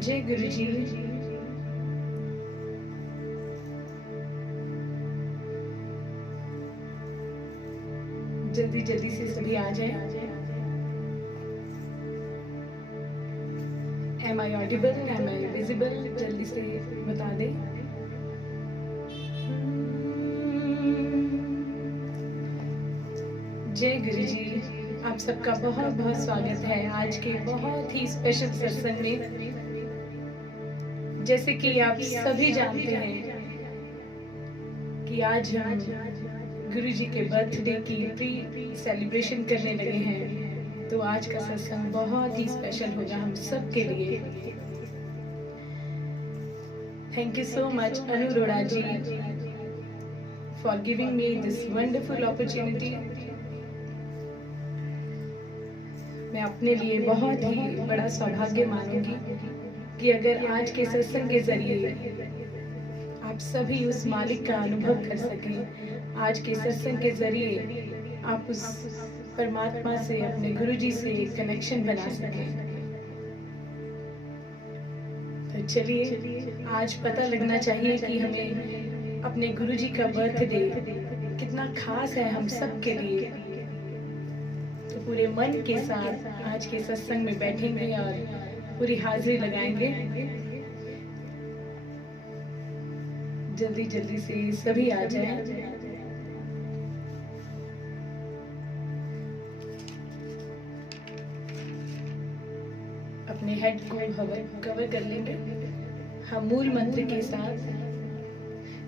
जय गुरु जी। जल्दी जल्दी से सभी आ जाए। Am I audible? Am I visible? जल्दी से बता दें। जय गुरु जी। आप सबका बहुत बहुत स्वागत है आज के बहुत ही स्पेशल सत्संग में। जैसे कि आप सभी जानते हैं कि आज हम गुरु जी के बर्थडे की प्री सेलिब्रेशन करने लगे हैं, तो आज का सत्संग बहुत ही स्पेशल होगा हम सब के लिए। Thank you so much Anuroda ji for giving me this wonderful opportunity. मैं अपने लिए बहुत ही बड़ा सौभाग्य मानूंगी कि अगर आज के सत्संग के जरिए आप सभी उस मालिक का अनुभव कर सकें, आज के सत्संग के जरिए आप उस परमात्मा से, अपने गुरु जी से कनेक्शन बना सकें। तो चलिए, आज पता लगना चाहिए कि हमें अपने गुरु जी का बर्थडे कितना खास है हम सब के लिए। तो पूरे मन के साथ आज के सत्संग में बैठेंगे और पूरी हाजिरी लगाएंगे। जल्दी जल्दी से सभी आ जाएं। अपने हेड को कवर कर लेंगे। हम मूल मंत्र के साथ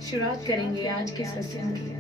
शुरुआत करेंगे आज के सत्संग की।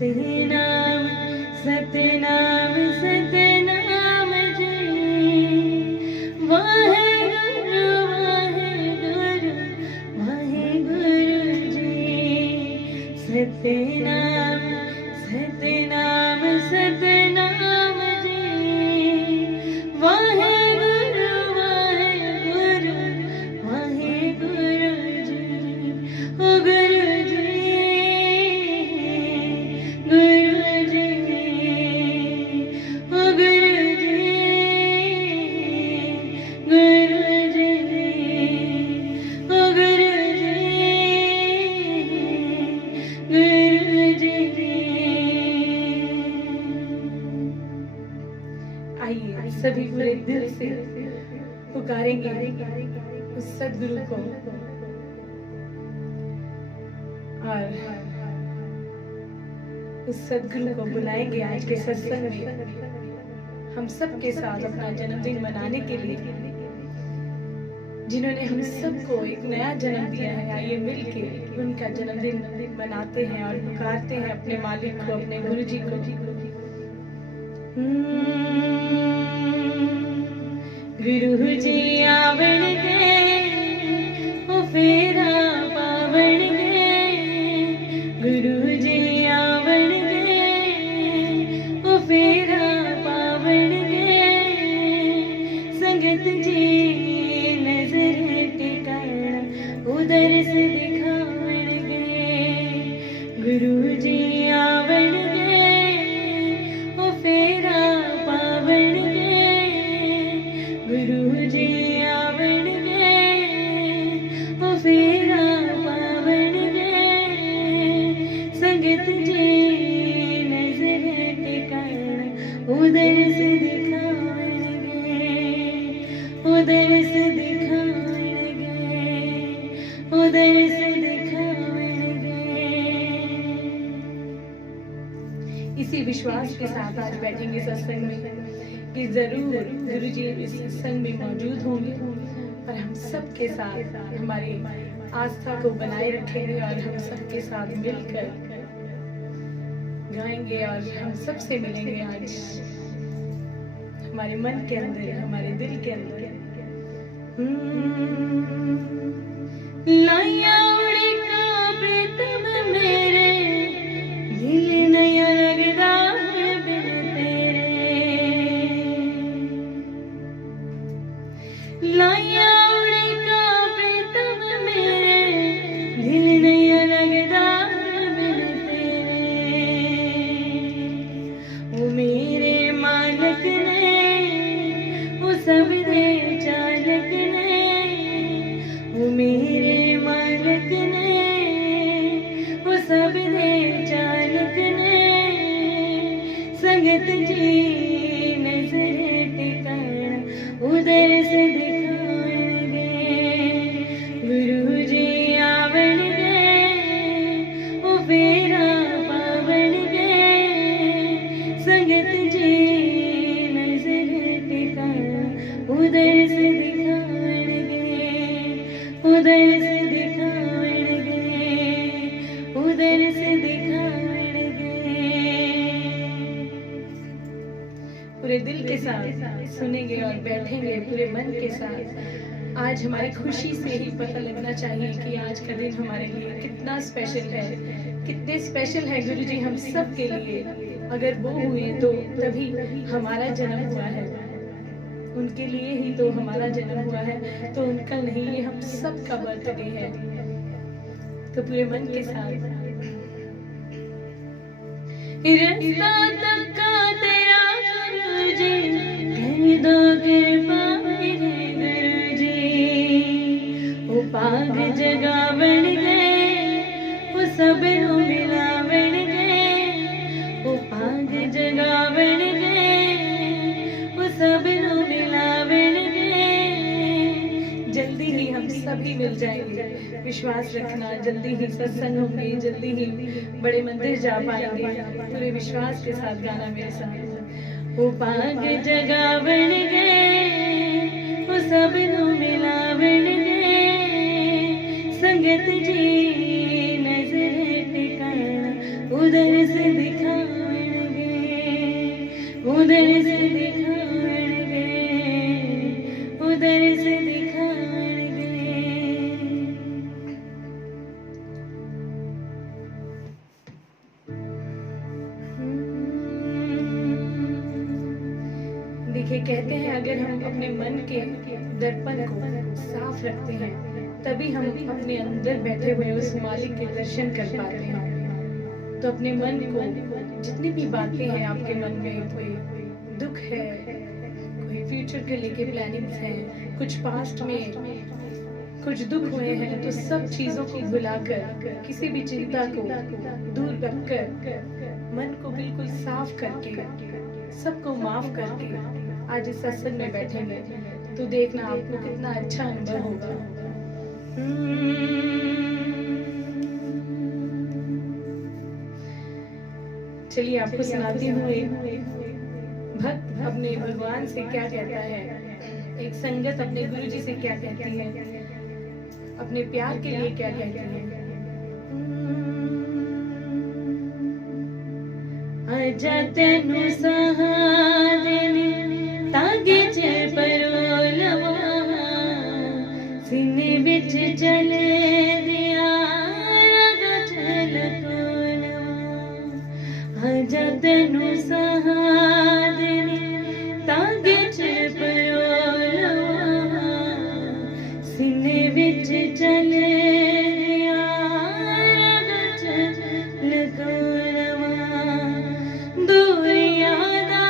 सतनाम सतनाम सतनाम जी वाहेगुरु वाहेगुरु वाहेगुरु जी सतनाम सतनाम सतनाम जी वाहेगुरु वाहेगुरु वाहेगुरु जी ओ गुरु जी गुरु जी ओ गुरु जी गुरु जी ओ गुरु जी गुरु जी। आइए सभी पूरे दिल से पुकारेंगे उस सदगुरु को और उस सदगुरु को बुलाएंगे आज के सत्संग में हम सब के साथ अपना जन्मदिन मनाने के लिए, जिन्होंने हम सबको एक नया जन्म दिया है। आइए मिलके उनका जन्मदिन मनाते हैं और पुकारते हैं अपने मालिक को, अपने गुरु जी को। गुरु जी आवण गए ओ फेरा पावण गए, गुरु जी आवण गए ओ फेरा पावण गए, संगत जी नजर टिकाना उधर से दिखावण गए, गुरु जी आवण गए ओ फेरा पावण गए, गुरु जी आवण गए ओ फेरा पावण गए, संगत जी नजर टिकाना उधर से दिखावण गए, उधर से दिखावण गए, उधर से दिखावण गए। इसी विश्वास के साथ आज बैठेंगे सत्संग में कि जरूर गुरु जी इस सत्संग में मौजूद होंगे और हम सब के साथ हमारी आस्था को बनाए रखेंगे और हम सब के साथ मिलकर गाएंगे और हम सब से मिलेंगे आज हमारे मन के अंदर, हमारे दिल के अंदर। लाया उड़ी का प्रीतम मेरे दिल नया लगदा बिन तेरे, लाया उड़ी का प्रीतम मेरे दिल नया लगदा बिन तेरे, वो मेरे मालिक ने वो सब दे चालक ने, वो मेरे मालिक ने वो सब दे चालक ने, संगत जी नजर टिकाना उधर से दिखावण गए, गुरु जी आवण गए ओ फेरा पावण गए, संगत जी नजर टिकाना उधर से दिखावण गए, उधर से दिखावण गए, उधर से दिखावण गए। पूरे दिल के साथ सुनेंगे और बैठेंगे पूरे मन के साथ। आज हमारी खुशी से ही पता लगना चाहिए कि आज का दिन हमारे लिए कितना स्पेशल है, कितने स्पेशल है गुरु जी हम सब के लिए। अगर वो हुए तो तभी हमारा जन्म हुआ है, उनके लिए ही तो हमारा जन्म हुआ है, तो उनका नहीं, ये हम सब का बर्थडे है। तो पूरे मन के साथ रास्ता तक्का तेरा गुरु जी, कर दो कृपा मेरे गुरु जी, वो पाग जगावण गए वो सब नू मिलावण गए, वो पाग जगावण गए वो सब नू मिलावण गए। जल्दी ही हम सभी मिल जाएंगे, विश्वास रखना। जल्दी ही सत्संग होंगे, जल्दी ही बड़े मंदिर जा पाएंगे। पूरे विश्वास के साथ गाना मेरे साथ। वो पाग जगावण गए वो सब नू मिलावण गए, संगत जी नजर टिकाना उधर से दिखावणगे, उधर से दिखावणगे, उधर से दिखावणगे। देखिए, कहते हैं अगर हम अपने मन के दर्पण को साफ रखते हैं तभी हम अपने अंदर बैठे हुए उस मालिक के दर्शन कर पाते हैं। तो अपने मन को, जितनी भी बातें हैं आपके मन में, कोई दुख है, कोई फ्यूचर के लेके प्लानिंग्स हैं, कुछ पास्ट में कुछ दुख हुए हैं, तो सब चीजों को भुलाकर, किसी भी चिंता को दूर रखकर, मन को बिल्कुल साफ करके, सबको माफ करके आज इस सत्संग में बैठेंगे तो देखना आपको कितना अच्छा अनुभव होगा। चलिए आपको सुनाती हूँ एक भक्त अपने भगवान से क्या कहता है, एक संगत अपने गुरु जी से क्या कहती है, अपने प्यार के लिए क्या कहती है। आजा तेनु सहादनी तागे चे परोलवा, सीने बिच चले दिया रागा चलकोलवा। आजा तेनु सहादनी तागे चे परोलवा, सीने बिच चले दिया रागा चलकोलवा। दूरिया दा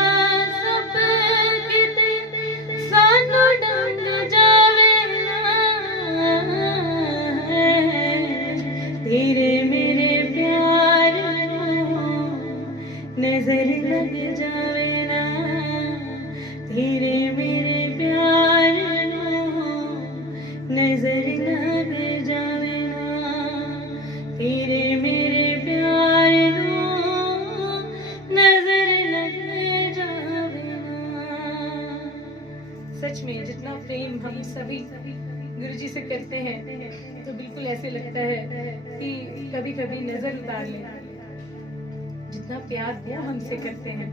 सब किते सानू डंग जावे ना, तेरे मेरे प्यार नजर लग जावे ना, तेरे मेरे प्यार नजर लग जावे ना, तेरे मेरे प्यार नजर लग जावे ना। सच में जितना प्रेम हम सभी गुरु जी से करते हैं तो बिल्कुल ऐसे लगता है कि कभी कभी नजर उतार ले। जितना प्यार वो हमसे करते हैं,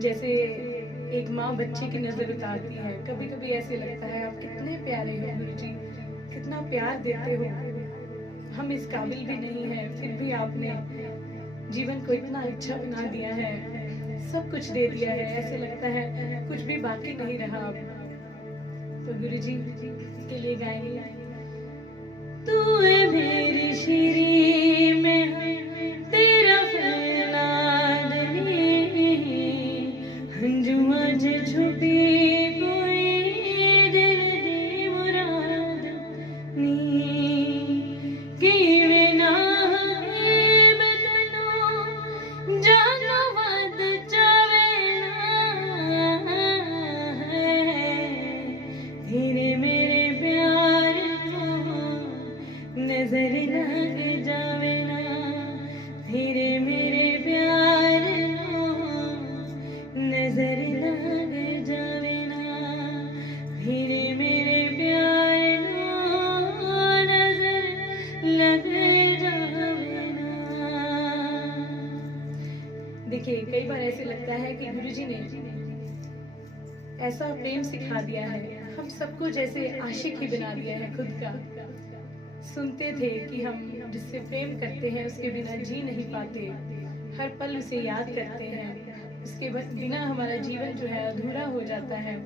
जैसे एक माँ बच्चे की नजर उतारती है, कभी कभी ऐसे लगता है आप कितने प्यारे हो गुरु जी, कितना प्यार देते हो, हम इस काबिल भी नहीं है, फिर भी आपने जीवन को इतना अच्छा बना दिया है, सब कुछ दे दिया है, ऐसे लगता है कुछ भी बाकी नहीं रहा अब। तो गुरु जी के लिए गाएंगे, तू है मेरी श्री में तेरा फैलादनी, हंजुआ ज छुपी कोई दिल दी मुराद नी, किवे ना बदनो जानो वद चावे ना, तेरे मेरे प्यार नजर लग जावे ना, तेरे मेरे प्यार नजर लग जावे ना, तेरे मेरे प्यार नजर लग जावे ना। देखिए, कई बार ऐसे लगता है कि गुरुजी ने ऐसा प्रेम सिखा दिया है, हम सबको जैसे आशिक ही बना दिया है खुद का। सुनते थे कि हम जिससे प्रेम करते हैं उसके बिना जी नहीं पाते, हर पल उसे याद करते हैं, उसके बिना हमारा जीवन जो है अधूरा हो जाता है,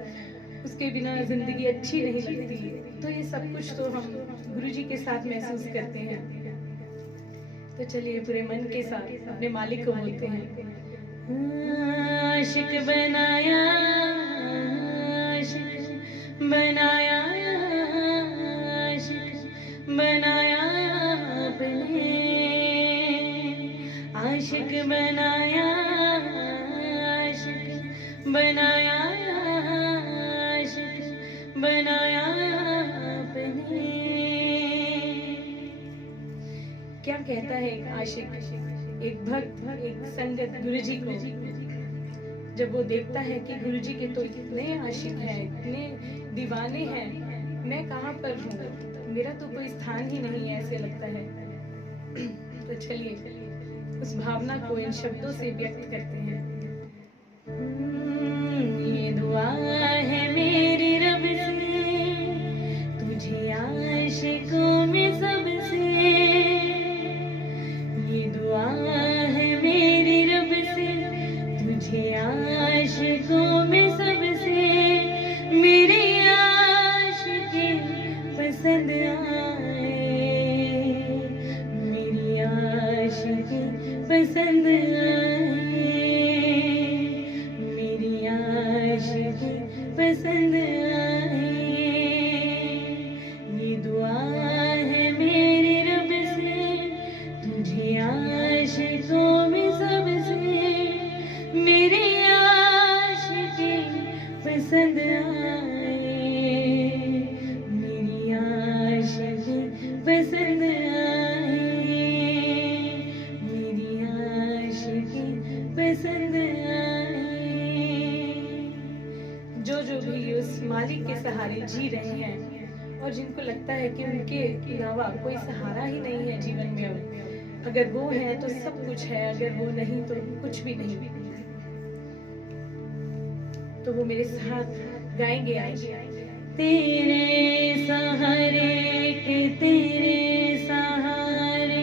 उसके बिना जिंदगी अच्छी नहीं लगती। तो ये सब कुछ तो हम गुरुजी के साथ महसूस करते हैं। तो चलिए पूरे मन के साथ अपने मालिक को बोलते हैं, आशिक बनाया, आशिक बनाया, आशिक बनाया आपने, आशिक बनाया, आशिक बनाया, आशिक बनाया आपने। क्या कहता है एक आशिक, एक भक्त, एक संगत गुरुजी को, जब वो देखता है कि गुरुजी के तो इतने आशिक हैं, इतने दीवाने हैं, मैं कहाँ पर हूँ, मेरा तो कोई स्थान ही नहीं है, ऐसे लगता है। तो चलिए उस भावना को इन शब्दों से व्यक्त करते हैं। ये दुआ है मेरी रब से तुझे आशिकों में सबसे, ये दुआ है मेरी रब से तुझे आशिकों में सबसे, मेरी आशिकी पसंद आए, मेरी आशिकी पसंद आए, मेरी आशिकी पसंद आए। ये दुआ है मेरी रब से तुझे आशिकों में सबसे, मेरी आशिकी पसंद आए, मेरी आशिकी पसंद आए, मेरी आशिकी पसंद आए। जो भी उस मालिक के सहारे जी रहे हैं और जिनको लगता है कि उनके अलावा कोई सहारा ही नहीं है जीवन में, अब अगर वो है तो सब कुछ है, अगर वो नहीं तो कुछ भी नहीं, तो वो मेरे साथ गाएंगे आज। तेरे सहारे के तेरे सहारे,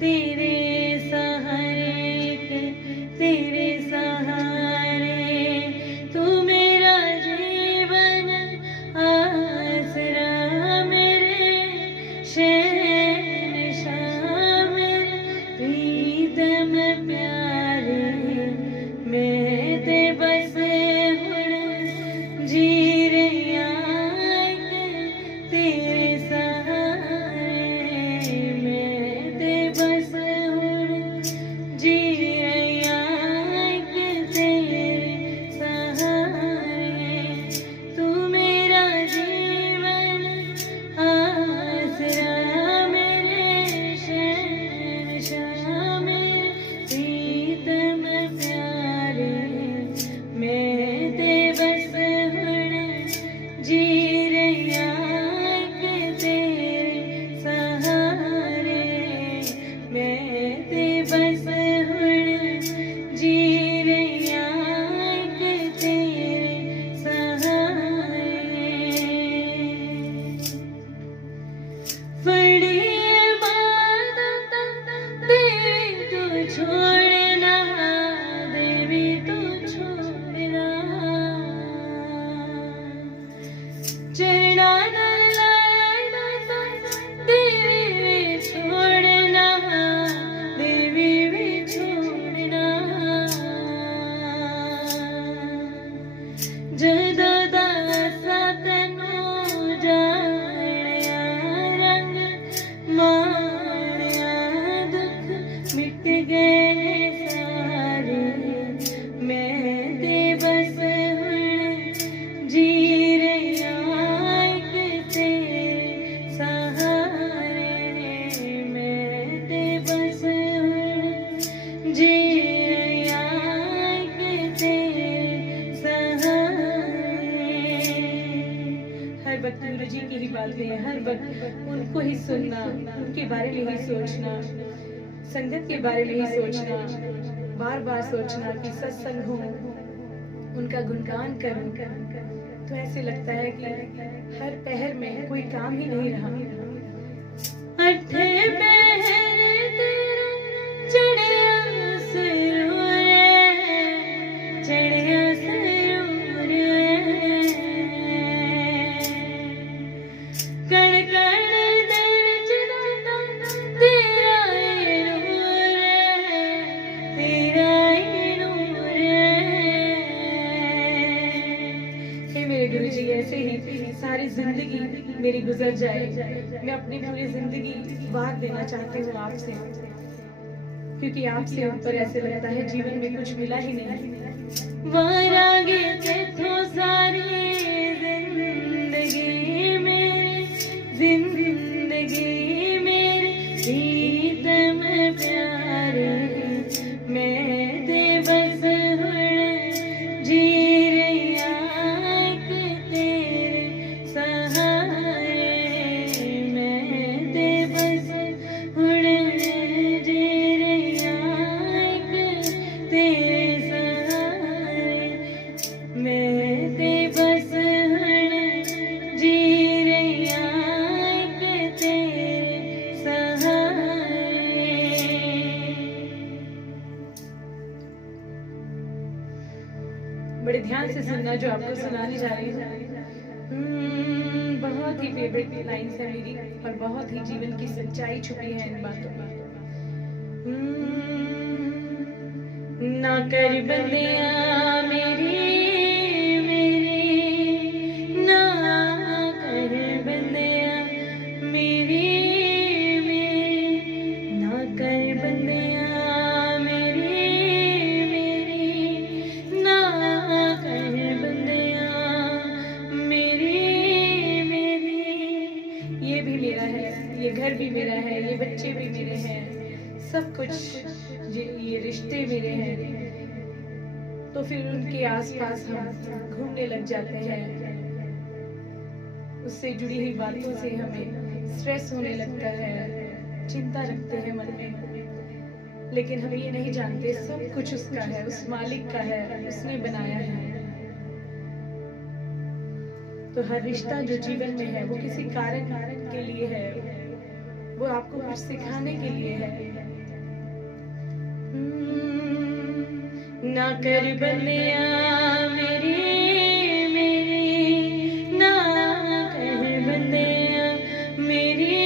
तेरे सहारे के तेरे सहारे, तू मेरा जीवन आसरा, मेरे शहंशाह मेरे प्रीतम प्यारे, मैं ते बस हुण जी रहिया तेरे सहारे, मैं ते बस हुण जी रहिया तेरे सहारे, तू मेरा जीवन आसरा, मेरे शहंशाह मेरे प्रीतम प्यारे, मैं ते बस हुण जी रहिया तेरे सहारे, मैं ते बस हुण जी रहिया तेरे सहारे। फड़ी इबादत देवी तू छोड़ना, देवी तू छोड़ना, चरणा दर लाया देवी भी छोड़ना, देवी भी छोड़ना, जदों दा असां तैनूं जाणिया, रंग माणिया, दुख मिट गए सारे, मैं ते बस हुण जी रहिया तेरे सहारे, मैं ते बस हुण जी रहिया तेरे सहारे। हर वक्त गुरु जी की ही बातें हैं, हर वक्त उनको ही सुनना, उनके बारे में ही सोचना, संगत के बारे में ही सोचना, बार बार सोचना कि सत्संग हो, उनका गुणगान करूं, तो ऐसे लगता है कि हर पहर में कोई काम ही नहीं रहा। अठे पहर तेरा चढ़िया सरूर, चढ़िया सरूर, कण कण दे विच दाता तेरा ही नूर, तेरा ही नूर। हे मेरे गुरु जी, ऐसे ही सारी जिंदगी मेरी गुजर जाए, मैं अपनी पूरी जिंदगी वार देना चाहती हूँ आपसे, क्योंकि आपसे ऊपर ऐसे लगता है जीवन में कुछ मिला ही नहीं। वारागे तेथों सारी जिंदगी मेरी, जिंदगी मेरी प्रीतम प्यारे, मैं ते बस हुण जी रहिया तेरे सहारे, मैं ते बस हुण जी रहिया बड़े ध्यान से सुनना जो आपको सुनाने जा रही हूँ। बहुत ही फेवरेट लाइन्स है मेरी और बहुत ही जीवन की सच्चाई छुपी है इन बातों में। ना कर बंदिया मेरी ना कर बंदिया मेरी ना कर बंदिया ये घर भी मेरा है, ये बच्चे भी मेरे हैं, सब कुछ ये रिश्ते मेरे हैं। तो फिर उनके आसपास हम घूमने लग जाते हैं, उससे जुड़ी हुई बातों से हमें स्ट्रेस होने लगता है, चिंता रखते हैं मन में। लेकिन हम ये नहीं जानते सब कुछ उसका है, उस मालिक का है, उसने बनाया है। तो हर रिश्ता जो जीवन में है वो किसी कारण के लिए है, वो आपको कुछ सिखाने के लिए है। ना कर बंदिया मेरी ना कर बंदिया मेरी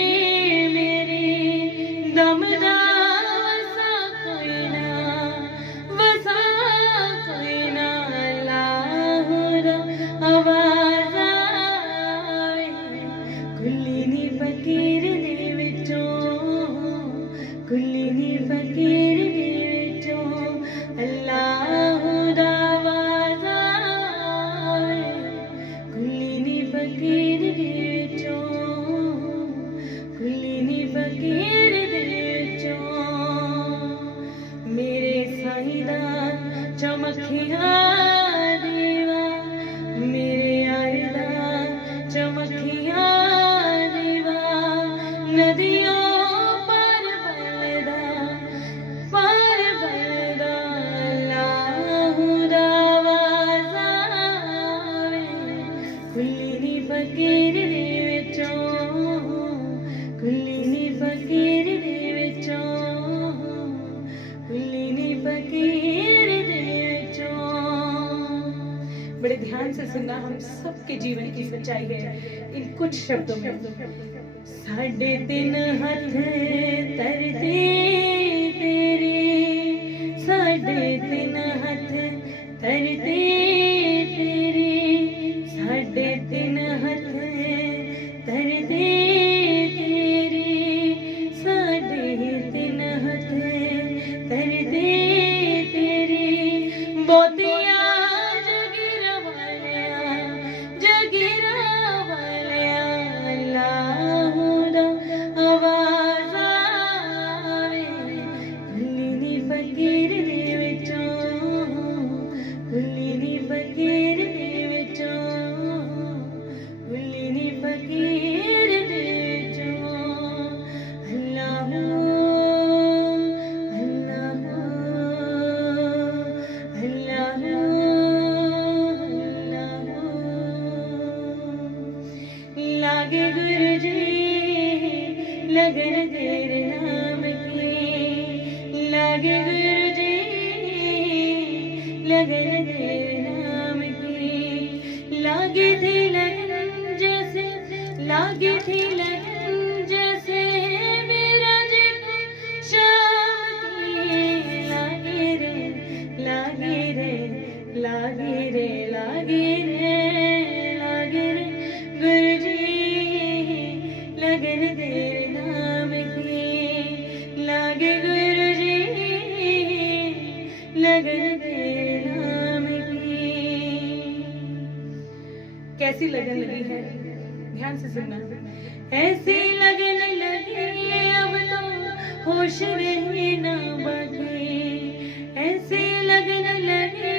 दमदा वसा कोई ना लाहुरा आवाज़ आवे खुली नी फकीर खुली नी फकीर विचों अल्लाह दा आवाज़ आवे खुली नी फकीर विचों खुली नी फकीर विचों मेरे साईं दा चमकिया दीवा मेरे यार दा चमकिया दीवा नदियों फकीर दे विचों खुली नी फकीर दे विचों खुली नी फकीर दे विचों। बड़े ध्यान से सुनना, हम सबके जीवन की सच्चाई है इन कुछ शब्दों में। साढ़े तीन हाथ तरती तेरी साढ़े तीन हाथ तरती साढ़े तीन हाथ तरती तेरी साढ़े तीन हाथ तरती तेरी बोतिया जगीरा वालिया लाहुरा आवाज़ आवे खुली नी फकीर दे विचों खुली नी फकीर दे विचों खुली नी फकीर दे विचों अल्लाह अल्लाह अल्लाह लागे गुरु जी लगन तेरे नाम की लागे गुरु जी लगन तेरे नाम की लागे थी लगन जैसे लागे थी लगन जैसे मेरा जी को शाम की लागे रे लागे रे लागे रे लागे रे लागे रे गुरु जी लगन तेरे नाम की लागे गुरु जी लगन तेरे नाम की। कैसी लगन लगी है, ध्यान से सुनना। ऐसी लगन लगी अब तो होश रहे ना बाकी ऐसी लगन लगी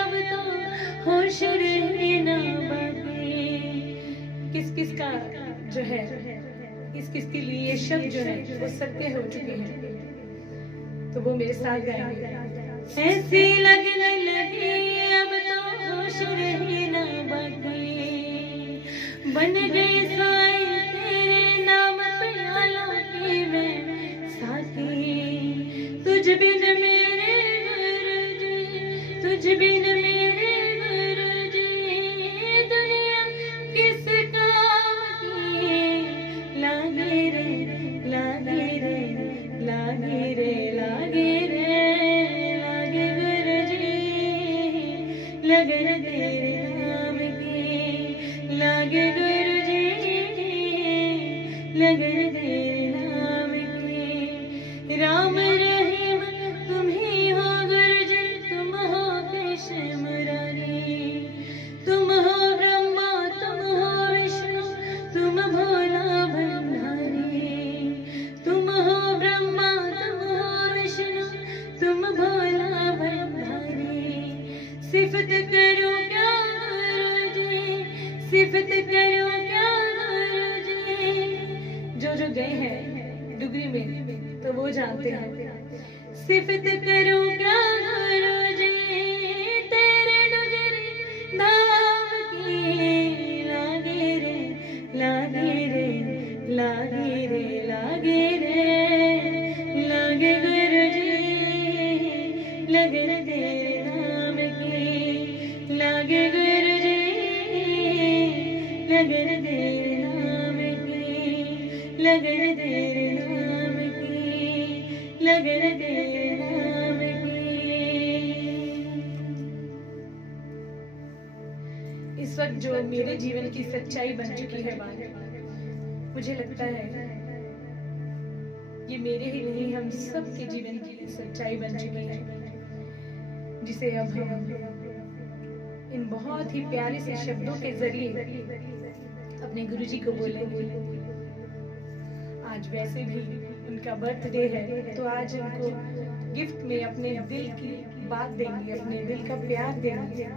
अब तो होश रहे ना बाकी। किस किस का जो है किस किस के लिए ये शब्द जो है वो सत्य हो चुके हैं, तो वो मेरे साथ गाएंगे। ऐसी लगन लगी अब तो होश रही ना बाकी बन गई साई तेरे नाम प्यालों की मैं साथी तुझ बिन मेरे गुरु जी तुझ बिन मेरे लागे रे लागे रे लागे रे लागे गुरु जी लगन तेरे नाम की लागे गुरु जी लगन तेरे नाम की राम रहीम तुम ही हो गुरु जी तुम हो कृष्ण मुरारी तुम हो ब्रह्मा तुम हो विष्णु तुम भोला भंडारी तुम हो ब्रह्मा तुम हो विष्णु तुम भोला भंडारी सिफत करो क्या गुरु जी सिफत करो क्या गुरु जी जो गए हैं डुगरी में तो वो जानते हैं सिफत करो क्या गुरु जी तेरे डुगरी धाम की लागे रे लागे रे लागे रे लागे रे लागे गुरु जी लगन तेरे नाम की लागे गुरु जी लगन तेरे नाम की लगन तेरे नाम की लगन तेरे नाम की। इस वक्त जो मेरे जीवन की सच्चाई बन चुकी है बात मुझे लगता है ये मेरे ही नहीं हम सब के जीवन की सच्चाई बन चुकी है जिसे अब हम इन बहुत ही प्यारे से शब्दों के जरिए अपने गुरुजी को बोलेंगे। आज वैसे भी उनका बर्थडे है तो आज उनको गिफ्ट में अपने दिल की बात देंगे अपने दिल का प्यार देंगे।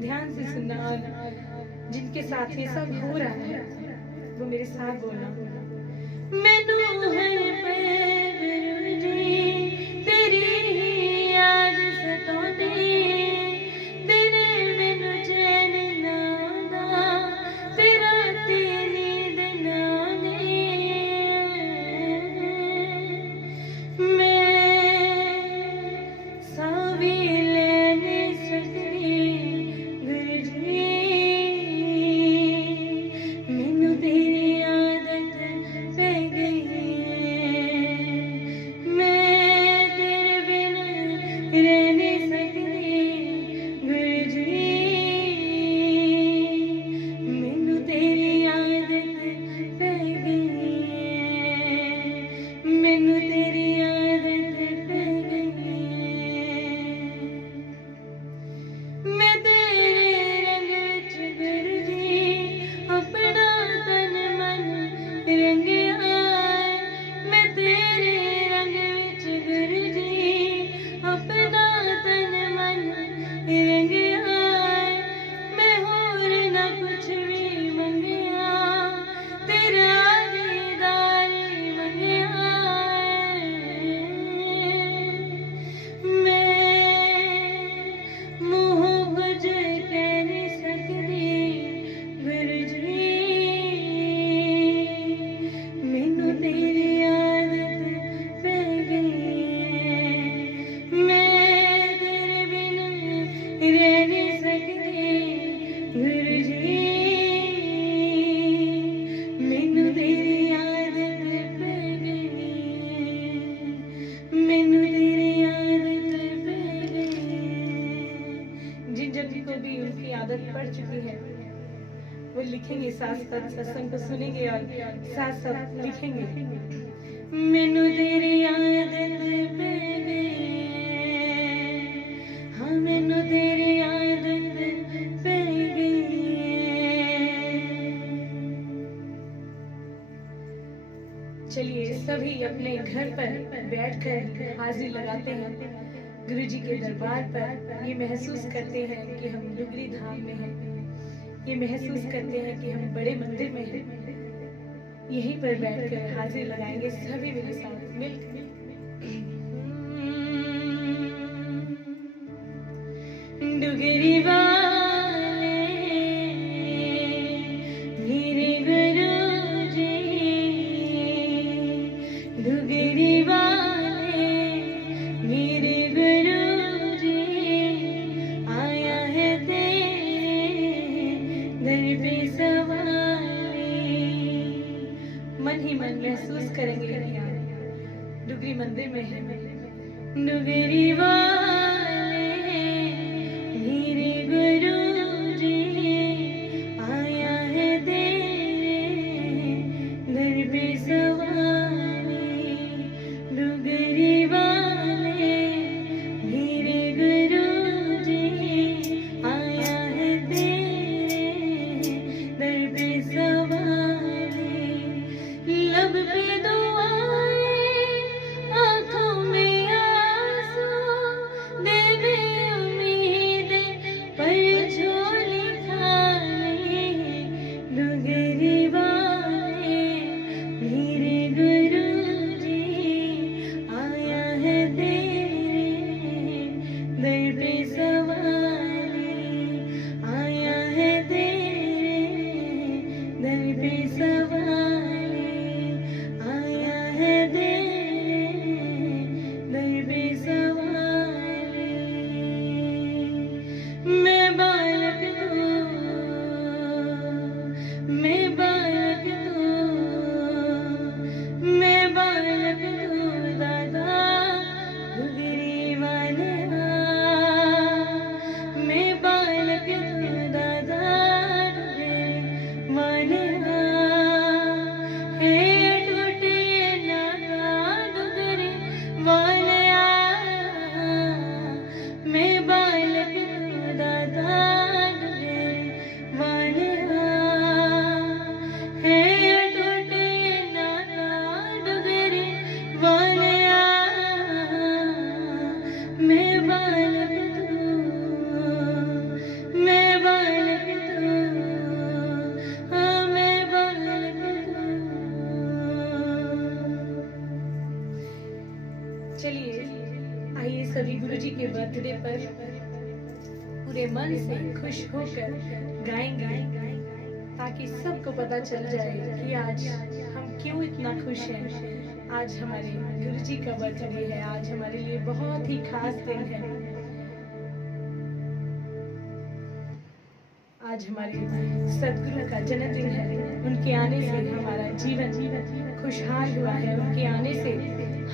ध्यान से सुनना और जिनके साथ ये सब हो रहा है वो मेरे साथ बोलना। मैनू है गुरु जी तेरी याद सताउंदी दिन मैनू चैन ना आंदा तेरा नींद ना आंदी मैं साह भी ले नहीं सकदी मैनू तेरी आदत पै गई जिन को भी उनकी आदत पड़ चुकी है वो लिखेंगे, साथ साथ सत्संग को सुनेंगे और साथ साथ लिखेंगे। मैनू तेरी आदत पे गई, हाँ मैनू तेरी आदत पे गई। चलिए सभी अपने घर पर बैठकर हाजिरी लगाते हैं गुरु जी के दरबार पर। ये महसूस करते हैं कि हम डुगरी धाम में हैं, ये महसूस करते हैं कि हम बड़े मंदिर में हैं। यहीं पर बैठकर हाजिरी लगाएंगे सभी मेरे साथ मिलकर। डुगरी वाले मेरे गुरु जी, डुगरी वाले मेरे गुरु जी, आया है तेरे दर पे सवारी। मन ही मन महसूस करेंगे कि आप डुगरी मंदिर में हैं। डुगरी वाले मेरे गुरु जी, आया है तेरे दर पे सवारी। डुगरी वाले मेरे गुरु जी, आया है तेरे दर पे सवारी। लब पे दुआएं, आँखों में आंसू, देवे उम्मीदें पर झोली खाली। डुगरी वाले मेरे गुरु जी, आया है तेरे दर पे सवारी, आया है तेरे दर पे सवारी, आया है तेरे दर पे सवारी। मैं बालक तू, मैं बालक तू, मैं बालक तू दादा डुगरी वाले। मैं बालक तू दादा डुगरी वाले। हे टूटे नाता डुगरी वाले, मैं बालक तू दादा डुगरी वाले। हे टूटे नाता डुगरी वाले, मैं बालक तू, मैं बालक तू, हाँ मैं बालक तू। चलिए आइए सभी गुरु जी के बर्थडे पर पूरे मन से खुश होकर गाएंगे, ताकि सबको पता चल जाए कि आज हम क्यों इतना खुश हैं। आज हमारे गुरु जी का बर्थडे है, आज हमारे लिए बहुत ही खास दिन है। आज हमारे सदगुरु का जन्मदिन है। उनके आने से हमारा जीवन खुशहाल हुआ है, उनके आने से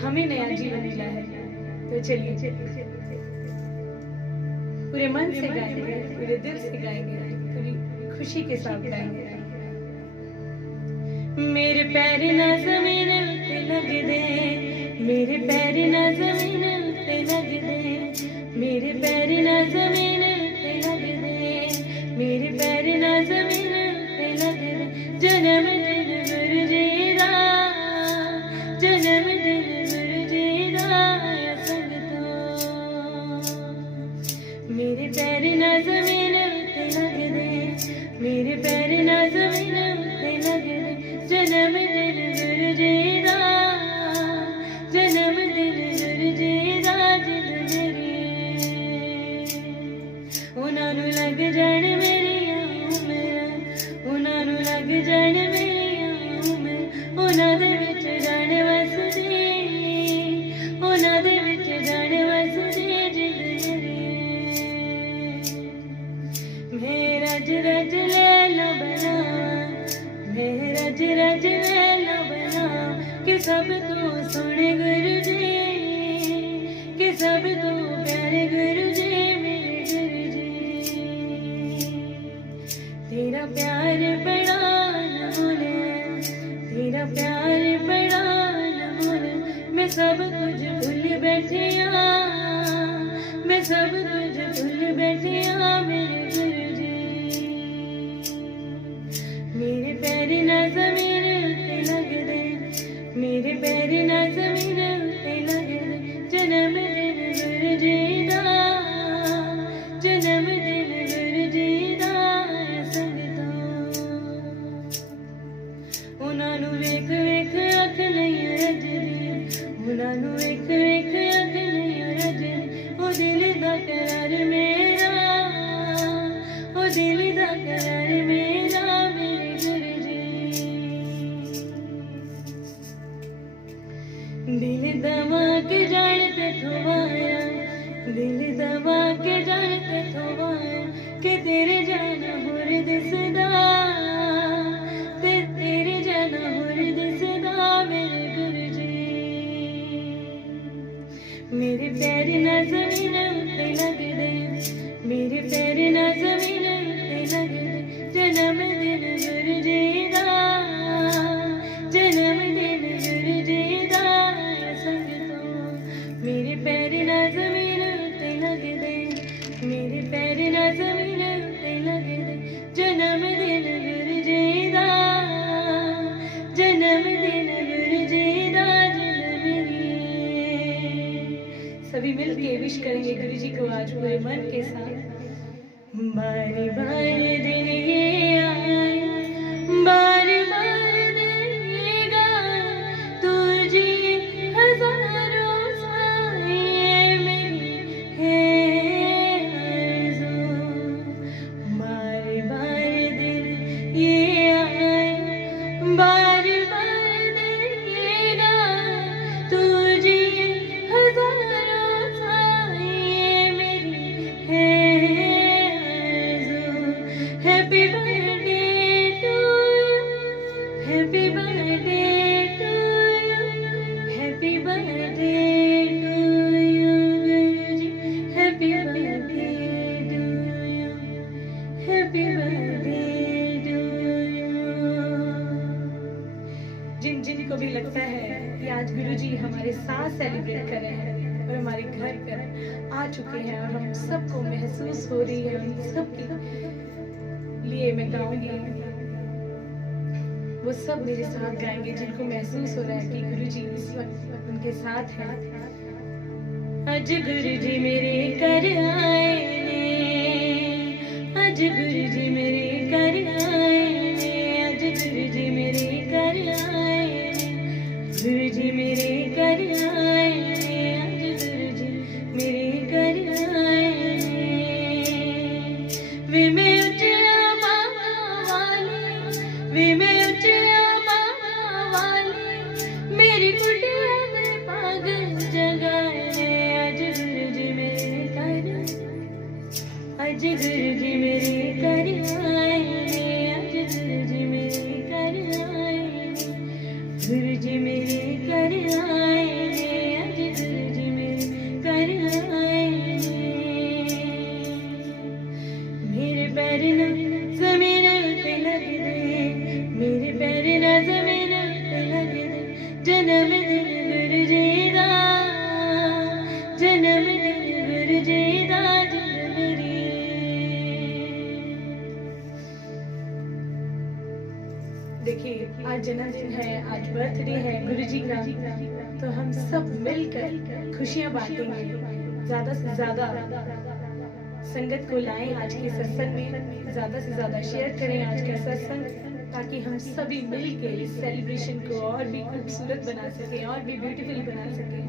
हमें नया जीवन मिला है। तो चलिए पूरे मन से गाएंगे, पूरे दिल से गाएंगे, पूरी खुशी के साथ गाएंगे। मेरे पैर ना जमीन पे लग दे, मेरे पैर ना जमीन पे लग दे, मेरे पैर ना जमीन पे लग दे, मेरे पैर ना जमीन पे लग दे। जन्मदिन गुरु जी दा, जन्मदिन गुरु जी दा संगतो। मेरे पैर ना जमीन पे लग दे, मेरे पैर ना जमीन पे लग दे। जन्मदिन गुरु जी दा, जन्मदिन गुरु जी दा जिद मेरी। उन्हां नूं लग जाण मेरी उम्र, उन्हां नूं लग जाण मेरी उम्र, उन्हां दे विच जाण वसदी, उन्हां दे विच जाण वसदी जिद मेरी। मैं रज रज लैला बनावां, मैं रज रज लैला बनावां, कि सब तो सोहणे गुरु जी, कि सब तो प्यारे गुरु जी, मेरे गुरु जी। जन्मदिन गुरुजी दा, जन्मदिन गुरुजी दा, संगतों मेरे पैर ना ज़मीन ते लगदे, मेरे पैर ना ज़मीन ते लगदे, जन्मदिन गुरुजी दा, जन्मदिन गुरुजी दा, जन्मदिन। सभी मिलके विश करेंगे गुरुजी को आज पूरे मन के साथ। बारी बारी दिन ये आए, बारी बारी दिन ये गाए, तुझे हजारों साए मेरी है आरज़ू। बारी बारी दिन ये आए, बारी बारी दिन ये गाए, तुझे हजारों साए मेरी है। Happy birthday to you, happy birthday to you, happy birthday to you, Guruji, happy birthday to you, happy birthday to you। जिन जिन को भी लगता है कि आज गुरुजी हमारे साथ सेलिब्रेट कर रहे हैं और हमारे घर पर आ चुके हैं और हम सबको महसूस हो रही है, हम सबकी लिए मैं गाऊंगी, वो सब मेरे साथ गाएंगे जिनको महसूस हो रहा है कि गुरुजी इस वक्त उनके साथ हैं। आज गुरुजी मेरे घर आए ने, आज गुरुजी मेरे घर आए ने, आज गुरुजी मेरे घर आए ने, गुरुजी मेरे घर आए ने, आज गुरुजी मेरे घर आए ने। वे मैं वे मैं उठिया मामा वाली, मेरी कुटिया दे पागल जगाए, आज गुरुजी मेरे घर, आज गुरुजी मेरे घर आए, आज गुरुजी मेरे घर आए, गुरुजी मेरे घर आए, आज गुरुजी मेरे घर आए। मेरे पैर ना ज़मीन पे लगदे, मेरे पैर ना ज़मीन पे लगदे, जन्मदिन गुरुजी दा, जन्मदिन गुरुजी दा, जन्मदिन। देखिए आज जन्मदिन है, आज बर्थडे है गुरुजी का, तो हम सब मिलकर खुशियाँ बांटेंगे, ज़्यादा से ज़्यादा संगत को लाएं आज के सत्संग में, ज़्यादा से ज़्यादा शेयर करें आज का सत्संग, ताकि हम सभी मिलके इस सेलिब्रेशन को और भी खूबसूरत बना सकें, और भी ब्यूटीफुल बना सकें।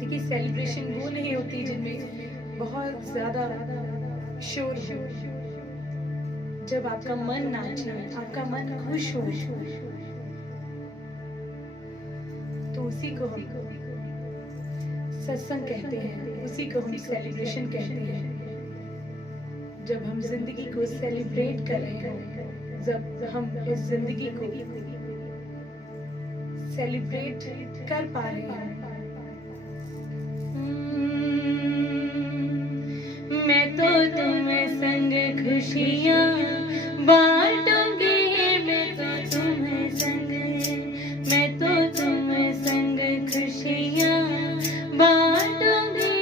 देखिए सेलिब्रेशन वो नहीं होती जिनमें बहुत ज़्यादा शोर हो, जब आपका मन नाचे, आपका मन खुश हो, तो उसी को हम सत्संग कहते हैं, उसी को हम सेलिब्रेशन कहते हैं। जब हम जिंदगी को सेलिब्रेट कर रहे हैं, जब हम इस जिंदगी को सेलिब्रेट कर पा रहे हैं। मैं तो तुम्हें संग खुशियाँ बांटूंगी, मैं तो तुम्हें संग, मैं तो तुम्हें संग खुशियाँ बांटूंगी,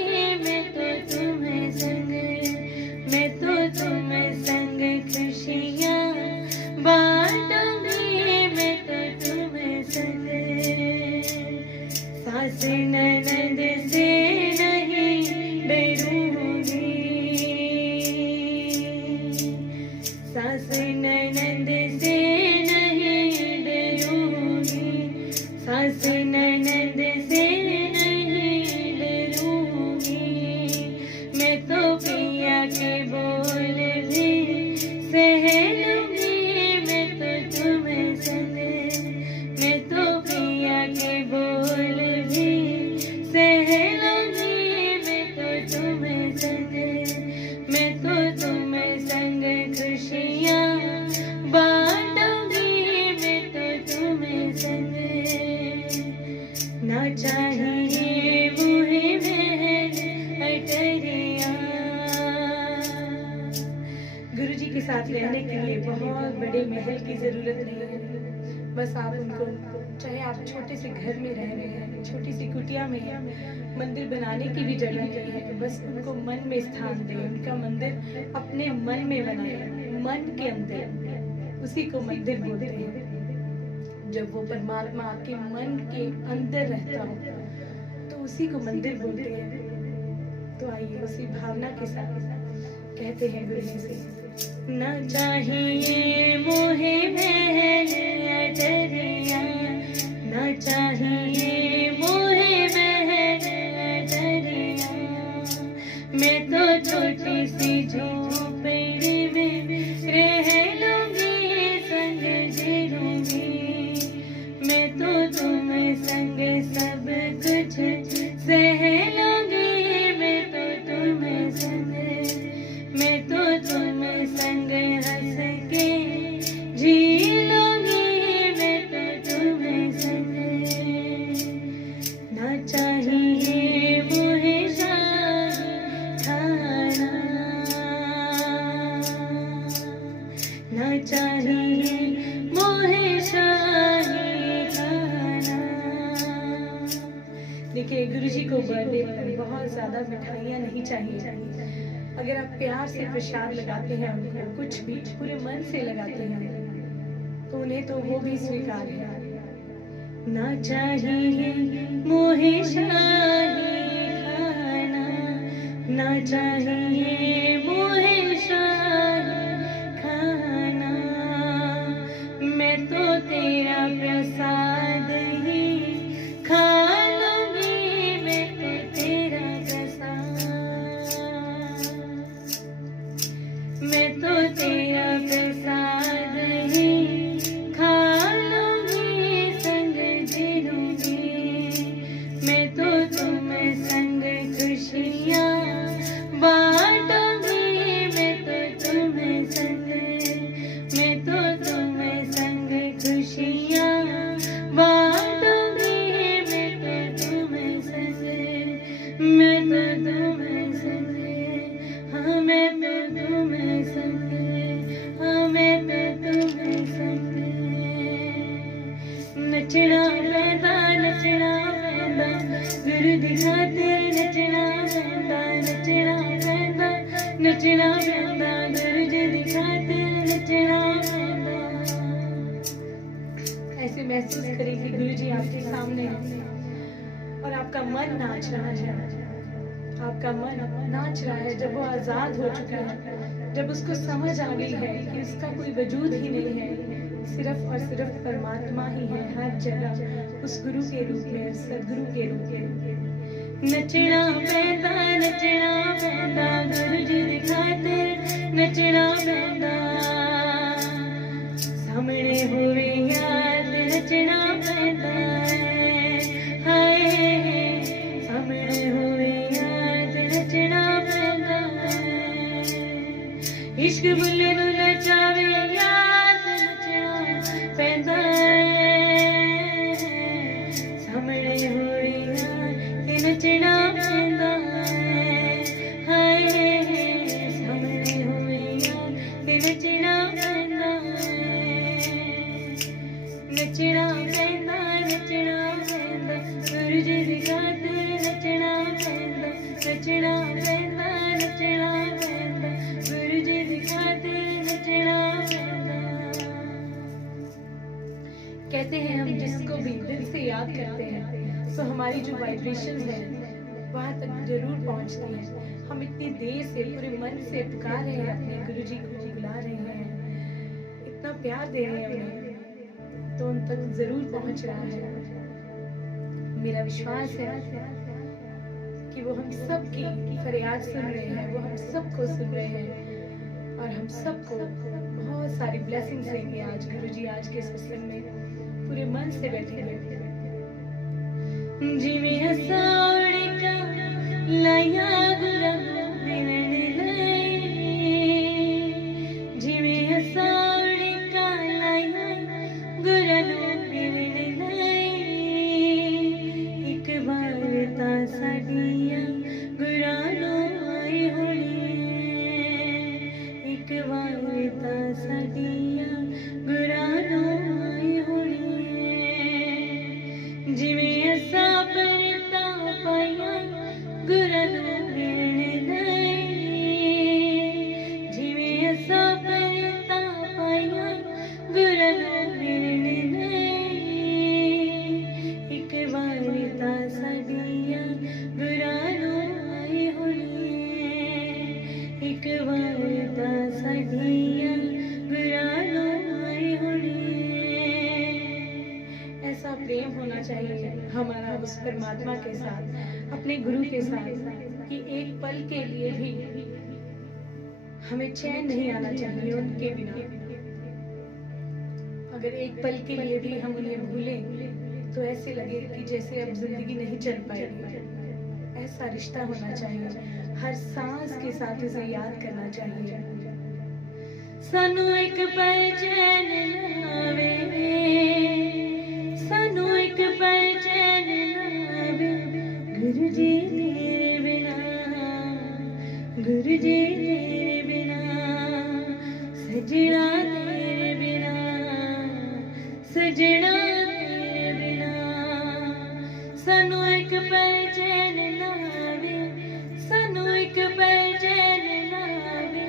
मैं तो तुम्हें संग, मैं तो तुम्हें संग खुशियाँ बांटूंगी, मैं तो तुम्हें संग। सास ननद से नहीं डरूंगी, साथ रहने के लिए बहुत बड़े महल की जरूरत नहीं है। बस आप उनको, चाहे आप छोटे से घर में रह रहे हैं, छोटी सी कुटिया में हैं, मंदिर बनाने की भी जगह नहीं है, बस उनको मन में स्थान दें, उनका मंदिर अपने मन में बनाए, मन के अंदर, उसी को मंदिर बोलते हैं। जब वो परमात्मा आपके मन के अंदर रहता हो तो उसी को मंदिर बोलते हैं। तो आइए उसी भावना के साथ कहते हैं गुरु जी से, न चाहिए मोहे महल अटरिया, न चाहिए मोहे महल अटरिया, मैं तो छोटी सी झोपड़ी में रह लूंगी, संग जी लूंगी, मैं तो तुम संग सब कुछ सह लूंगी, मैं तो तुम संग, मैं तो तुम संग हंस के जी लूंगी, मैं तो तुम संग, ना चाहिए मुझे खाना, ना चाहिए मुझे शाही खाना। देखिए गुरु जी को बर्थडे पर बहुत ज्यादा मिठाइयाँ नहीं चाहिए। अगर आप प्यार से प्रसाद लगाते हैं उनको, कुछ भी पूरे मन से लगाते हैं, तो उन्हें तो वो भी स्वीकार है। ना चाहिए मोहे शाही खाना, ना चाहिए मोहे शाही खाना, मैं तो तेरा प्रसाद ही खा लूंगी, मैं तो तेरा प्रसाद, मैं तो तेरा प्रसाद ही खा लूंगी, संग जी लूंगी, मैं तो तुम संग खुशियाँ बांटूंगी, मैं तो तुम संग, मैं तो तुम संग खुशियाँ बांटूंगी, मैं तो तुम संग, मैं तो तुम संग, हाँ मैं तो तुम संग, हाँ मैं तो तुम संग, नचना पैदा, नचना पैदा, गुरु दिखाते नचना पैदा, नचना पैदा, नचना पैदा, गुरु जी दिखाते नचना पैदा। ऐसे महसूस करें कि गुरु जी आपके सामने हैं और आपका मन नाच रहा है, आपका मन नाच रहा है। जब वो आजाद हो चुका है, जब उसको समझ आ गई है कि उसका कोई वजूद ही नहीं है, सिर्फ और सिर्फ परमात्मा ही है हर जगह, उस गुरु के रूप में, सदगुरु के रूप में। नचना पैदा, नचना पैदा, गुरु जी दिखाते नचना पैदा, सामने होवे याद नचना पैदा, हाय सामने होवे याद नचना पैदा, इश्क बुल्ले नू नचावे याद नचना पैदा, सामने होवे याद नचना पैदा, हाय सामने होवे याद नचना पैदा, नचना पैदा, नचना पैदा, गुरु जी दिखाते नचना पैदा, नचना पैदा, नचना पैदा, गुरु जी दिखाते नचना पैदा। कहते हैं हम जिसको भी दिल से याद करते हैं तो हमारी जो वाइब्रेशंस हैं वहाँ तक जरूर पहुँचती है। हम इतनी देर से पूरे मन से पुकार रहे हैं, अपने गुरु जी को बुला रहे हैं, इतना प्यार दे रहे हैं उन्हें, तो उन तक जरूर पहुँच रहा है। मेरा विश्वास है कि वो हम सब की फरियाद सुन रहे हैं, वो हम सबको सुन रहे हैं और हम सबको बहुत सारी ब्लेसिंग्स देंगे। आज गुरु जी आज के सत्संग में पूरे मन से बैठेंगे। जी मेरा सावड़े का लाया गुरु मिलन ले, जी मेरा सावड़े का लाया गुरु मिलन ले, एक बार ता साडिया गुरां नूं आई होनी, एक बार ता बुरा ना मिलण जिवें असां परता पाइया बुरा ना मिलण एक बार तां साडियां बुरा ना आई होनी एक बार तां साडियां बुरा ना आई होनी। ऐसा प्रेम होना चाहिए हमारा उस परमात्मा के साथ, अपने गुरु के साथ, कि एक पल के लिए भी हमें चैन नहीं आना चाहिए उनके बिना। अगर एक पल के लिए भी हम उन्हें भूलें तो ऐसे लगे कि जैसे अब जिंदगी नहीं चल पाएगी। ऐसा रिश्ता होना चाहिए, हर सांस के साथ उसे याद करना चाहिए। सानू एक पल चैन ना आवे, सानू एक पल चैन ना आवे गुरु जी तेरे बिना, गुरु जी तेरे बिना, सजना तेरे बिना, सजना तेरे बिना। सानू एक पल चैन ना आवे, सानू एक पल चैन ना आवे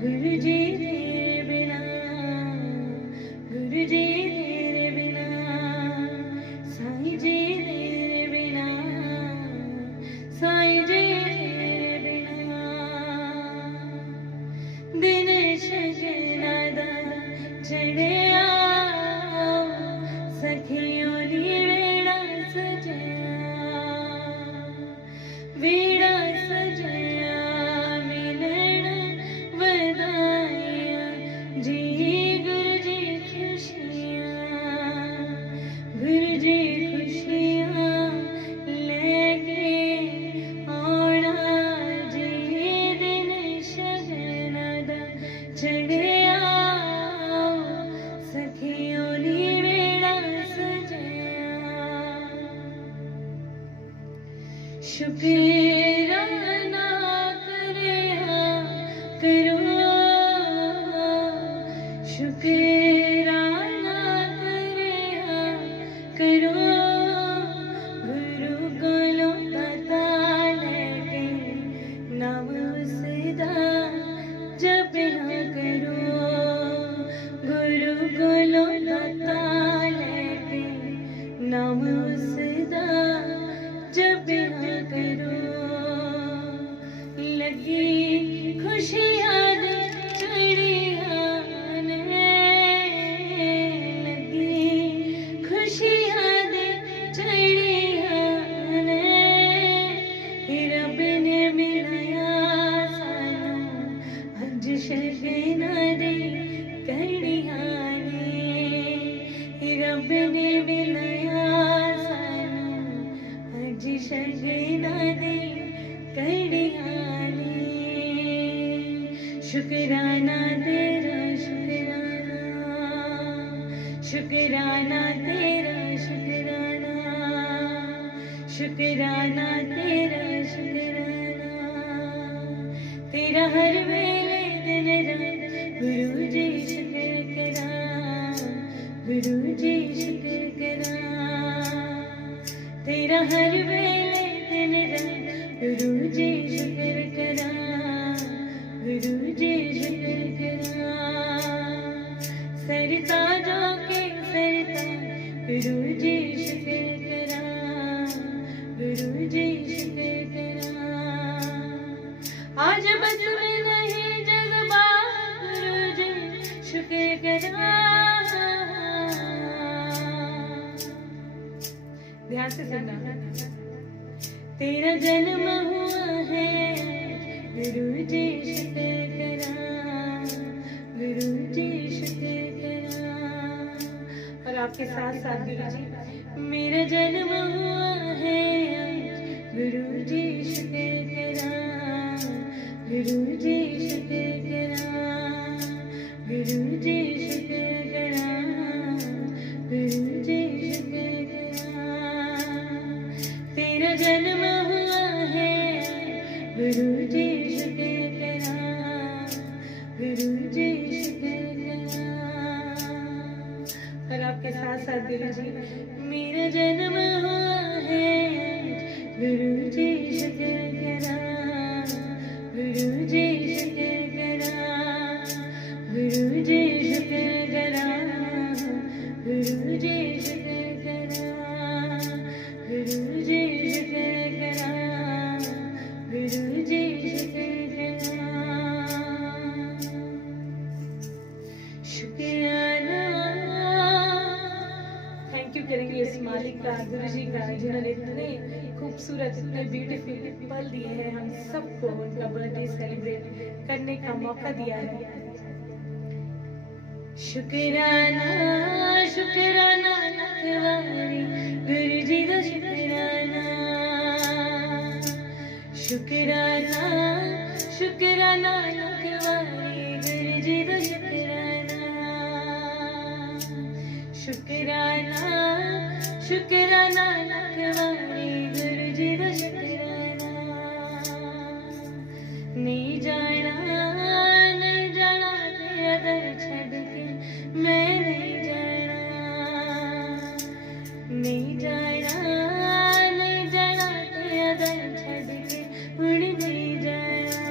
गुरु जी तेरे बिना, गुरु जी तेरे बिना, साईं जी तेरे बिना, साईं जी तेरे बिना। दिन शगना दा चढ़िया सखियों दी वेड़ा सजया, वेड़ा सजया मिलन वधाइयां जी गुरु जी खुशियां, गुरु जी खुशियां लेके आना जी दिन शगना दा चढ़िया सखियों दी वेड़ा सजया। शुकराना करेहा करो, शुकराना करेहा करो गुरु कोलों पता लेके नाम उसदा जपिया करो, गुरु कोलों पता लेके नाम उसदा जपिया करो। लगी खुशियां दे चढ़ियां ने, लगी खुशियां दे चढ़ियां ने, रब ने मिलाया सानू अज शगना दे कड़ियां ने, रब ने मिलाया सानू अज शगना दे कड़ियां ने। शुकराना तेरा शुकराना, शुकराना तेरा शुकराना, शुकराना तेरा शुकराना, तेरा हर वेले दिन रात गुरु जी शुक्र करा, गुरु जी शुक्र करा, तेरा हर वेले दिन रात गुरु जी शुक्र करा, गुरु जी शुक्र करा। सरता जाके सरता गुरु जी शुक्र करा, गुरु जी शुक्र करा। आज बस में नहीं जज्बा गुरु जी शुक्र करा। ध्यान से सुनना। तेरा जन्म हुआ है गुरु जी शुक्र करा, गुरु जी शुक्र करा। और आपके साथ साथ गुरु जी, मेरा जन्म हुआ है गुरु जी शुक्र करा, गुरु जी शुक्र करा, गुरु जी शुक्र करा, गुरु जी शुक्र करा। तेरा जन्म हुआ है गुरु जी शुक्र करा, गुरु जी शुक्र करा। और आपके साथ साथ गुरु जी, मेरा जन्म हुआ है गुरु जी शुक्र करा, गुरुजी का, जिन्होंने इतने खूबसूरत, इतने ब्यूटीफुल पल दिए हैं हम सबको, उनका बर्थडे सेलिब्रेट करने का मौका दिया है। शुक्राना शुक्राना लखवारी गुरुजी दा शुक्राना, शुक्राना शुक्राना लखवारी गुरुजी दा शुक्राना, शुक्राना शुक्राना लखवारी गुरुजी दा शुक्राना। नहीं जाना तेरा दर छड़ के, मैं नहीं जाना, नहीं जाना तेरा दर छड़ के, हुण नहीं जाना,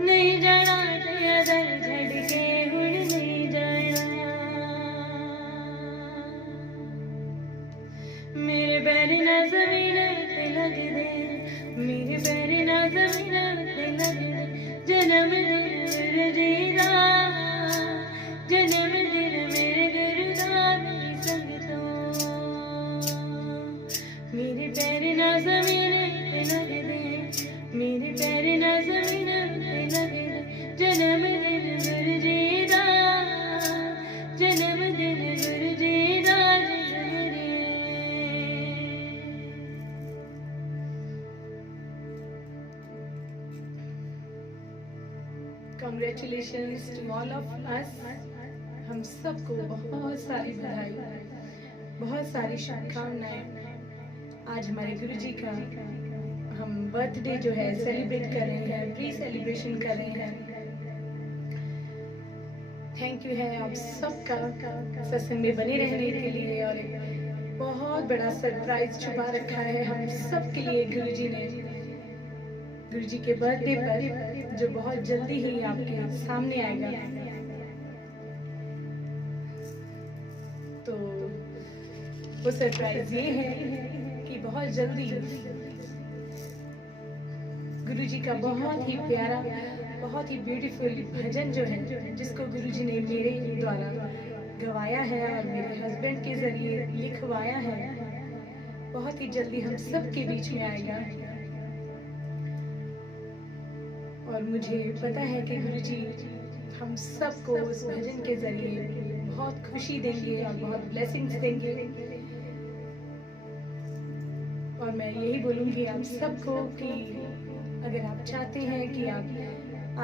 नहीं जाना तेरा दर छड़ के, हुण नहीं जाना। मेरे पैर ना ज़मीन ते लग दे, मेरे पैर ना ज़मीन ते लग दे, जन्मदिन गुरुजी दा, जन्मदिन मेरे गुरु दा मेरी संगतों। मेरे पैर ना ज़मीन ते लग दे, मेरे पैर ना ज़मीन ते लग दे, जन्मदिन गुरुजी दा, जन्मदिन गुरुजी दा जन्मदिन। Congratulations to all of us। हम सबको बहुत सारी बधाई, बहुत सारी शुभकामनाएं। आज हमारे गुरुजी का हम बर्थडे जो है सेलिब्रेट कर रहे हैं, प्री सेलिब्रेशन कर रहे हैं। थैंक यू है आप सबका सत्संग में बने रहने के लिए, और एक बहुत बड़ा सरप्राइज छुपा रखा है हम सब के लिए गुरुजी ने, गुरुजी के बर्थडे पर, जो बहुत जल्दी ही आपके सामने आएगा। तो वो सरप्राइज ये है कि बहुत जल्दी गुरुजी का बहुत ही प्यारा, बहुत ही ब्यूटीफुल भजन जो है, जिसको गुरुजी ने मेरे द्वारा गवाया है और मेरे हस्बैंड के जरिए लिखवाया है, बहुत ही जल्दी हम सब के बीच में आएगा। और मुझे पता है कि गुरुजी हम सबको उस भजन के जरिए बहुत खुशी देंगे और बहुत ब्लेसिंग्स देंगे। और मैं यही बोलूँगी आप सबको कि अगर आप चाहते हैं कि आप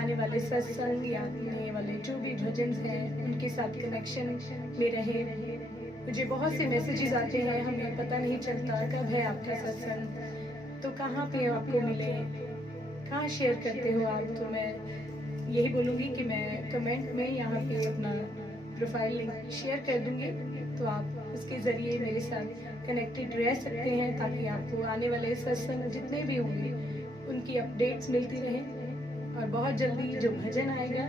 आने वाले सत्संग या आने वाले जो भी भजन हैं उनके साथ कनेक्शन में रहे, मुझे बहुत से मैसेजेस आते हैं, हमें पता नहीं चलता कब है आपका सत्संग, तो कहाँ पे आपको मिले, कहाँ शेयर करते हो आप। तो मैं यही बोलूँगी कि मैं कमेंट में यहाँ पे अपना प्रोफाइल लिंक शेयर कर दूँगी, तो आप उसके ज़रिए मेरे साथ कनेक्टेड रह सकते हैं, ताकि आपको आने वाले सत्संग जितने भी होंगे उनकी अपडेट्स मिलती रहें। और बहुत जल्दी जो भजन आएगा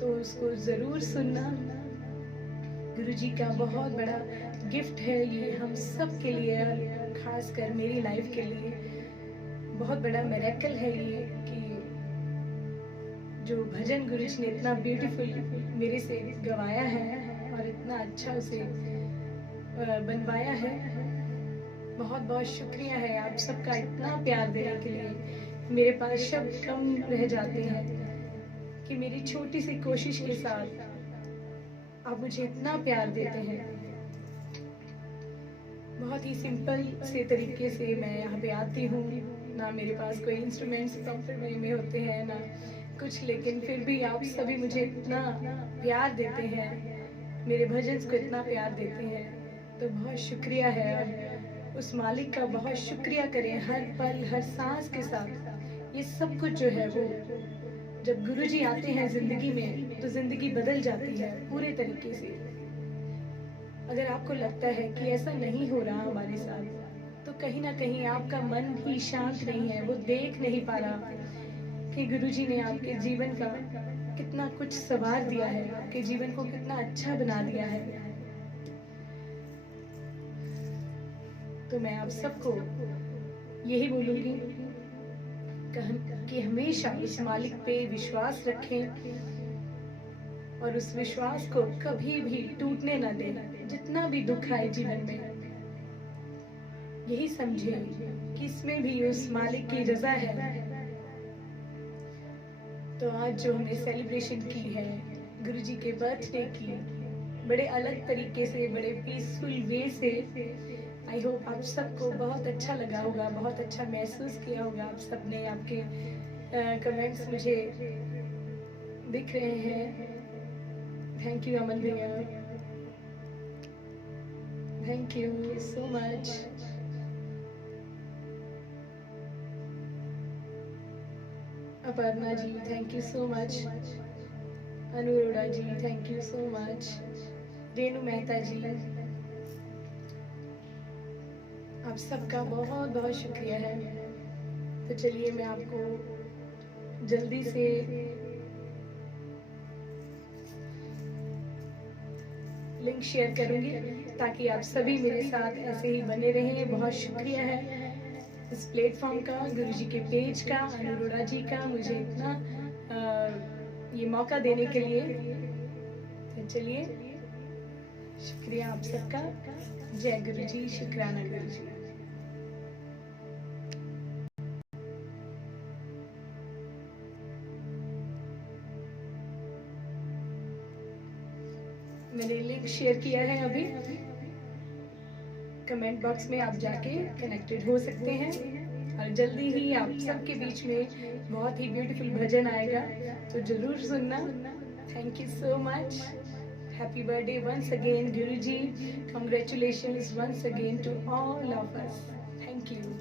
तो उसको ज़रूर सुनना। गुरुजी का बहुत बड़ा गिफ्ट है ये हम सब के लिए, और ख़ासकर मेरी लाइफ के लिए बहुत बड़ा मिरेकल है ये कि जो भजन गुरुजी ने इतना ब्यूटीफुल मेरे से गवाया है और इतना अच्छा उसे बनवाया है। बहुत बहुत शुक्रिया है आप सबका इतना प्यार देने के लिए। मेरे पास शब्द कम रह जाते हैं कि मेरी छोटी सी कोशिश के साथ आप मुझे इतना प्यार देते हैं। बहुत ही सिंपल से तरीके से मैं यहाँ पे आती हूँ, ना मेरे पास कोई इंस्ट्रूमेंट्स प्रॉपर वे में होते हैं ना कुछ, लेकिन फिर भी आप सभी मुझे इतना प्यार देते हैं, मेरे भजन को इतना प्यार देते हैं, तो बहुत शुक्रिया है। और उस मालिक का बहुत शुक्रिया करें हर पल हर सांस के साथ। ये सब कुछ जो है वो जब गुरुजी आते हैं जिंदगी में तो जिंदगी बदल जाती है पूरे तरीके से। अगर आपको लगता है कि ऐसा नहीं हो रहा हमारे साथ, तो कहीं ना कहीं आपका मन ही शांत नहीं है, वो देख नहीं पा रहा कि गुरुजी ने आपके जीवन का कितना कुछ संवार दिया है, आपके जीवन को कितना अच्छा बना दिया है। तो मैं आप सबको यही बोलूंगी कि हमेशा इस मालिक पे विश्वास रखें और उस विश्वास को कभी भी टूटने न देना। जितना भी दुख आए जीवन में, यही समझे कि इसमें भी उस मालिक की रजा है। तो आज जो हमने सेलिब्रेशन की है गुरुजी के बर्थडे की, बड़े अलग तरीके से, बड़े पीसफुल वे से, आई होप आप सबको बहुत अच्छा लगा होगा, बहुत अच्छा महसूस किया होगा आप सबने। आपके कमेंट्स मुझे दिख रहे हैं। थैंक यू अमन भैया, thank you so much. Aparna ji thank you so much. Anuroda ji thank you so much. Renu Mehta ji, आप सबका बहुत बहुत शुक्रिया है। तो चलिए मैं आपको जल्दी से लिंक शेयर करूंगी ताकि आप सभी मेरे साथ ऐसे ही बने रहें। बहुत शुक्रिया है इस प्लेटफॉर्म का, गुरुजी के पेज का, अनुरोड़ा जी का, मुझे इतना ये मौका देने के लिए। तो चलिए, शुक्रिया आप सबका। जय गुरुजी, शुक्राना गुरुजी। मैंने लिंक शेयर किया है अभी, कमेंट बॉक्स में आप जाके कनेक्टेड हो सकते हैं। और जल्दी ही आप सबके बीच में बहुत ही ब्यूटीफुल भजन आएगा, तो जरूर सुनना। Thank you so much. Happy birthday once again गुरुजी। Congratulations once again to all of us. Thank you.